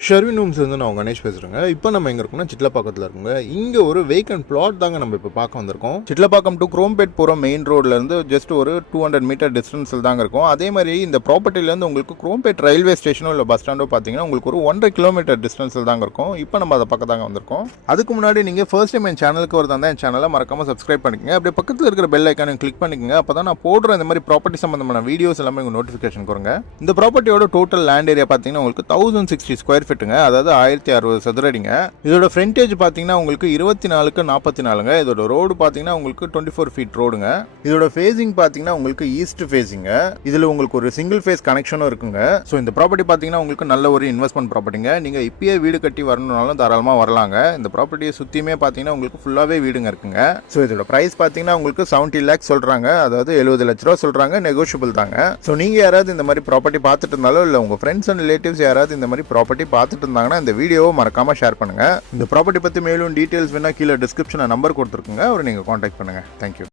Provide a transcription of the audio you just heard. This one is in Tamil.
ஷர்வின் ஹோம்ஸ் வந்து நான் கணேஷ் பேசுகிறேங்க. இப்போ நம்ம எங்கே இருக்கோம்னா சிட்லப்பாக்கத்தில் இருக்குங்க. இங்கே ஒரு வேக்கன்ட் பிளாட் தாங்க நம்ம இப்போ பார்க்க வந்திருக்கோம். சிட்லப்பாக்கம் டு குரோம்பேட் போகிற மெயின் ரோட்லேருந்து ஜஸ்ட் ஒரு 200 மீட்டர் டிஸ்டன்ஸில் தாங்க இருக்கும். அதே மாதிரி இந்த ப்ராப்பர்ட்டிலேருந்து உங்களுக்கு குரோம்பேட் ரயில்வே ஸ்டேஷனோ இல்லை பஸ் ஸ்டாண்டோ பார்த்தீங்கன்னா உங்களுக்கு ஒரு 1.5 கிலோமீட்டர் டிஸ்டன்ஸில் தாங்க இருக்கும். இப்போ நம்ம அதை பக்கம் தாங்க வந்திருக்கோம். அதுக்கு முன்னாடி நீங்கள் ஃபர்ஸ்ட் டைம் என் சேனலுக்கு வரதா இருந்தால் என் சேனலை மறக்காமல் சப்ஸ்கிரைப் பண்ணிக்கங்க. அப்படியே பக்கத்தில் இருக்கிற பெல் ஐக்கானை கிளிக் பண்ணிக்கங்க. அப்போ தான் நான் போடுற இந்த மாதிரி ப்ராப்பர்ட்டி சம்பந்தமான வீடியோஸ் எல்லாமே உங்கள் நோட்டிஃபிகேஷன் வருங்க. இந்த ப்ராப்பர்ட்டியோட டோட்டல் லேண்ட் ஏரியா பார்த்தீங்கன்னா உங்களுக்கு 1060 ஸ்கொயர் ஃபீட்டுங்க, அதாவது 1060 சதுரடிங்க. இதோட ஃப்ரண்டேஜ் பார்த்தீங்கன்னா உங்களுக்கு 24க்கு 44ங்க. இதோட ரோடு பார்த்தீங்கன்னா உங்களுக்கு 24 ஃபீட் ரோடுங்க. இதோட ஃபேசிங் பார்த்தீங்கன்னா உங்களுக்கு ஈஸ்ட் ஃபேசிங்க. இதில் உங்களுக்கு ஒரு சிங்கிள் ஃபேஸ் கனெக்ஷனும் இருக்குங்க. ஸோ இந்த ப்ராப்பர்ட்டி பார்த்தீங்கன்னா உங்களுக்கு நல்ல ஒரு இன்வெஸ்ட்மெண்ட் ப்ராப்பர்ட்டிங்க. நீங்கள் இப்பயே வீடு கட்டி வரணும்னாலும் தாராளமாக வரலாங்க. இந்த ப்ராப்பர்ட்டியை சுற்றியுமே பார்த்தீங்கன்னா உங்களுக்கு ஃபுல்லாகவே வீடுங்க இருக்குங்க. ஸோ இதோட ப்ரைஸ் பார்த்தீங்கன்னா உங்களுக்கு 70 lakhs சொல்கிறாங்க, அதாவது 70 லட்ச ரூபா சொல்கிறாங்க, நெகோஷியபிள் தாங்க. ஸோ நீங்கள் யாராவது இந்த மாதிரி ப்ராப்பர்ட்டி பார்த்துட்டு இருந்தாலும் இல்லை உங்கள் ஃப்ரெண்ட்ஸ் அண்ட் ரிலேட்டிவ்ஸ் யாராவது இந்த மாதிரி ப்ராப்பர்ட்டி பார்த்துட்டு இருந்தாங்கன்னா இந்த வீடியோவை மறக்காம ஷேர் பண்ணுங்க. இந்த ப்ராப்பர்ட்டி பற்றி மேலும் டீடைல்ஸ் வேணா கீழே டிஸ்கிரிப்ஷனில் நம்பர் கொடுத்துருக்குங்க, அவரை நீங்கள் காண்டாக்ட் பண்ணுங்க. தேங்க்யூ.